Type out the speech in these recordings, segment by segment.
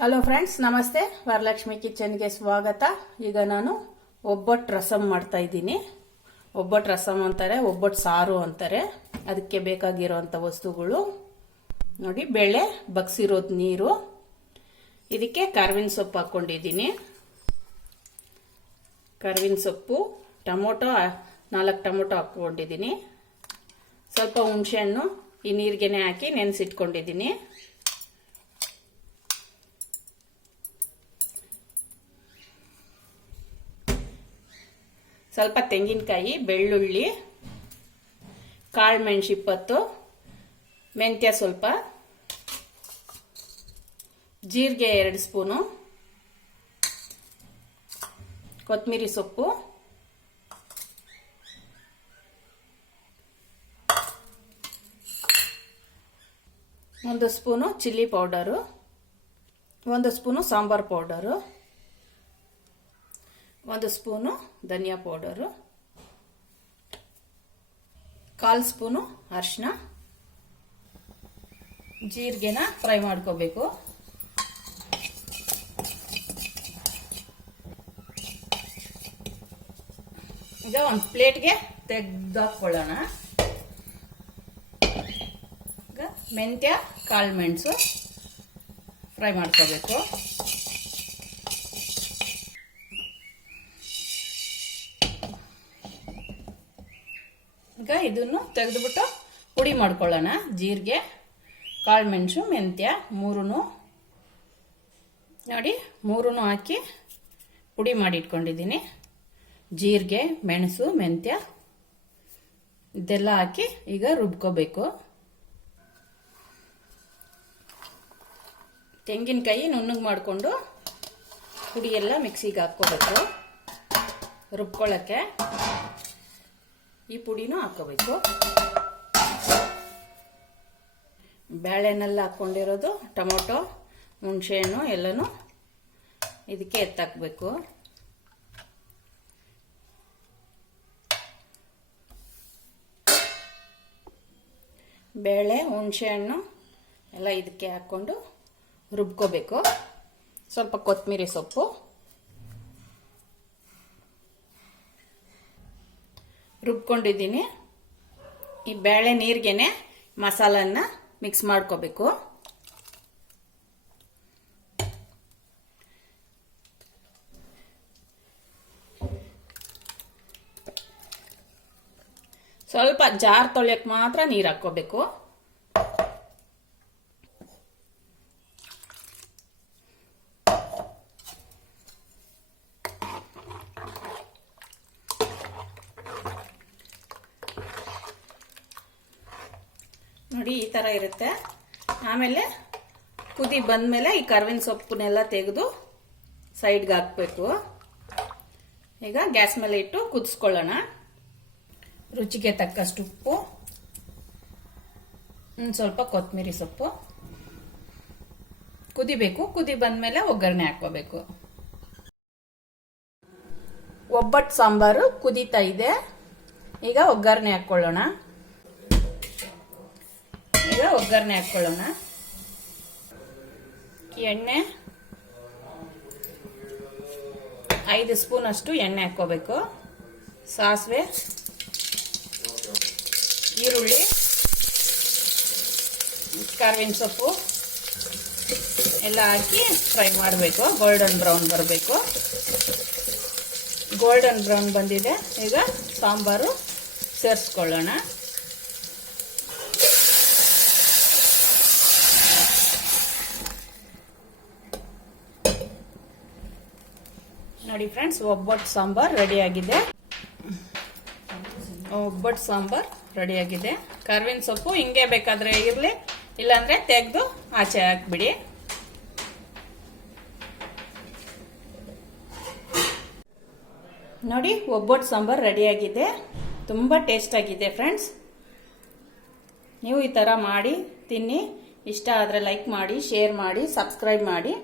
Hello friends, ನಮಸ್ತೆ. ವರಲಕ್ಷ್ಮಿ ಕಿಚನ್ಗೆ ಸ್ವಾಗತ. ಈಗ ನಾನು ಒಬ್ಬಟ್ಟು ರಸಂ ಮಾಡ್ತಾ ಇದ್ದೀನಿ. ಒಬ್ಬಟ್ಟು ರಸಂ ಅಂತಾರೆ, ಒಬ್ಬಟ್ಟು ಸಾರು ಅಂತಾರೆ. ಅದಕ್ಕೆ ಬೇಕಾಗಿರೋಂಥ ವಸ್ತುಗಳು ನೋಡಿ: ಬೇಳೆ, ಬಗ್ಸಿರೋದು ನೀರು, ಇದಕ್ಕೆ ಕರ್ಬೇವಿನ ಸೊಪ್ಪು ಹಾಕ್ಕೊಂಡಿದ್ದೀನಿ. ಕರ್ಬೇವಿನ ಸೊಪ್ಪು, ಟೊಮೊಟೊ 4 ಟೊಮೊಟೊ ಹಾಕ್ಕೊಂಡಿದ್ದೀನಿ. ಸ್ವಲ್ಪ ಹುಣಸೆಹಣ್ಣು ಈ ನೀರಿಗೆನೆ ಹಾಕಿ ನೆನೆಸಿಟ್ಕೊಂಡಿದ್ದೀನಿ. ಸ್ವಲ್ಪ ತೆಂಗಿನಕಾಯಿ, ಬೆಳ್ಳುಳ್ಳಿ, ಕಾಳು ಮೆಣಸು 20, ಮೆಂತ್ಯ ಸ್ವಲ್ಪ, ಜೀರಿಗೆ 2 ಸ್ಪೂನು, ಕೊತ್ತಂಬರಿ ಸೊಪ್ಪು, ಒಂದು spoon chilli powder, 1 spoon sambar powder, 1 spoon ಧನಿಯಾ ಪೌಡರು, 1/4 ಸ್ಪೂನು ಅರಿಶಿನ. ಜೀರಿಗೆನ ಫ್ರೈ ಮಾಡ್ಕೋಬೇಕು. ಈಗ ಒಂದು ಪ್ಲೇಟ್ಗೆ ತೆಗೆದಾಕೊಳ್ಳೋಣ. ಈಗ ಮೆಂತ್ಯ, ಕಾಳು ಮೆಣಸು ಫ್ರೈ ಮಾಡ್ಕೋಬೇಕು. ಈಗ ಇದನ್ನು ತೆಗೆದುಬಿಟ್ಟು ಪುಡಿ ಮಾಡ್ಕೊಳ್ಳೋಣ. ಜೀರಿಗೆ, ಕಾಳು ಮೆಣಸು, ಮೆಂತ್ಯ ಮೂರೂ ನೋಡಿ, ಮೂರೂ ಹಾಕಿ ಪುಡಿ ಮಾಡಿ ಇಟ್ಕೊಂಡಿದ್ದೀನಿ. ಜೀರಿಗೆ, ಮೆಣಸು, ಮೆಂತ್ಯ ಇದೆಲ್ಲ ಹಾಕಿ ಈಗ ರುಬ್ಕೋಬೇಕು. ತೆಂಗಿನಕಾಯಿ ನುಣ್ಣಗೆ ಮಾಡಿಕೊಂಡು ಪುಡಿ ಎಲ್ಲ ಮಿಕ್ಸಿಗೆ ಹಾಕ್ಕೋಬೇಕು. ರುಬ್ಕೊಳ್ಳೋಕ್ಕೆ ಈ ಪುಡಿನೂ ಹಾಕೋಬೇಕು. ಬೇಳೆನೆಲ್ಲ ಹಾಕ್ಕೊಂಡಿರೋದು, ಟೊಮೊಟೊ, ಹುಣಸೆಹಣ್ಣು ಎಲ್ಲನೂ ಇದಕ್ಕೆ ಎತ್ತಾಕಬೇಕು. ಬೇಳೆ, ಹುಣಸೆಹಣ್ಣು ಎಲ್ಲ ಇದಕ್ಕೆ ಹಾಕ್ಕೊಂಡು ರುಬ್ಕೋಬೇಕು. ಸ್ವಲ್ಪ ಕೊತ್ತಂಬರಿ ಸೊಪ್ಪು, ರುಬ್ಕೊಂಡಿದ್ದೀನಿ. ಈ ಬೇಳೆ ನೀರಿಗೆನೆ ಮಸಾಲನ್ನ ಮಿಕ್ಸ್ ಮಾಡ್ಕೋಬೇಕು. ಸ್ವಲ್ಪ ಜಾರ್ ತೊಳೆಯಕ್ಕೆ ಮಾತ್ರ ನೀರು ಹಾಕ್ಕೋಬೇಕು. ನೋಡಿ, ಈ ಥರ ಇರುತ್ತೆ. ಆಮೇಲೆ ಕುದಿ ಬಂದಮೇಲೆ ಈ ಕರ್ಬೇವಿನ ಸೊಪ್ಪನ್ನೆಲ್ಲ ತೆಗೆದು ಸೈಡ್ಗೆ ಹಾಕಬೇಕು. ಈಗ ಗ್ಯಾಸ್ ಮೇಲೆ ಇಟ್ಟು ಕುದಿಸ್ಕೊಳ್ಳೋಣ. ರುಚಿಗೆ ತಕ್ಕಷ್ಟು ಉಪ್ಪು, ಸ್ವಲ್ಪ ಕೊತ್ತಂಬರಿ ಸೊಪ್ಪು. ಕುದಿಬೇಕು. ಕುದಿ ಬಂದಮೇಲೆ ಒಗ್ಗರಣೆ ಹಾಕೋಬೇಕು. ಒಬ್ಬಟ್ಟು ಸಾಂಬಾರು ಕುದೀತಾ ಇದೆ. ಈಗ ಒಗ್ಗರಣೆ ಹಾಕ್ಕೊಳ್ಳೋಣ. ಈಗ ಒಗ್ಗರಣೆ ಹಾಕ್ಕೊಳ್ಳೋಣ. ಎಣ್ಣೆ 5 ಸ್ಪೂನ್ ಅಷ್ಟು ಎಣ್ಣೆ ಹಾಕ್ಕೋಬೇಕು. ಸಾಸಿವೆ, ಈರುಳ್ಳಿ, ಕರ್ಬೇವಿನ ಸೊಪ್ಪು ಎಲ್ಲ ಹಾಕಿ ಫ್ರೈ ಮಾಡಬೇಕು. ಗೋಲ್ಡನ್ ಬ್ರೌನ್ ಬರಬೇಕು. ಗೋಲ್ಡನ್ ಬ್ರೌನ್ ಬಂದಿದೆ. ಈಗ ಸಾಂಬಾರು ಸೇರಿಸ್ಕೊಳ್ಳೋಣ. ನೋಡಿ ಫ್ರೆಂಡ್ಸ್, ಒಬ್ಬಟ್ಟು ಸಾಂಬಾರ್ ರೆಡಿಯಾಗಿದೆ. ಒಬ್ಬಟ್ಟು ಸಾಂಬಾರ್ ರೆಡಿಯಾಗಿದೆ. ಕರ್ಬೇವಿನ ಸೊಪ್ಪು ಹಿಂಗೆ ಬೇಕಾದ್ರೆ ಇರಲಿ, ಇಲ್ಲಾಂದ್ರೆ ತೆಗೆದು ಆಚೆ ಹಾಕ್ಬಿಡಿ. ನೋಡಿ, ಒಬ್ಬಟ್ಟು ಸಾಂಬಾರ್ ರೆಡಿಯಾಗಿದೆ. ತುಂಬ ಟೇಸ್ಟ್ ಆಗಿದೆ ಫ್ರೆಂಡ್ಸ್. ನೀವು ಈ ಥರ ಮಾಡಿ ತಿನ್ನಿ. ಇಷ್ಟ ಆದರೆ ಲೈಕ್ ಮಾಡಿ, ಶೇರ್ ಮಾಡಿ, ಸಬ್ಸ್ಕ್ರೈಬ್ ಮಾಡಿ.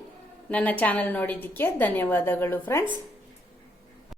ನನ್ನ ಚಾನಲ್ ನೋಡಿದ್ದಕ್ಕೆ ಧನ್ಯವಾದಗಳು ಫ್ರೆಂಡ್ಸ್.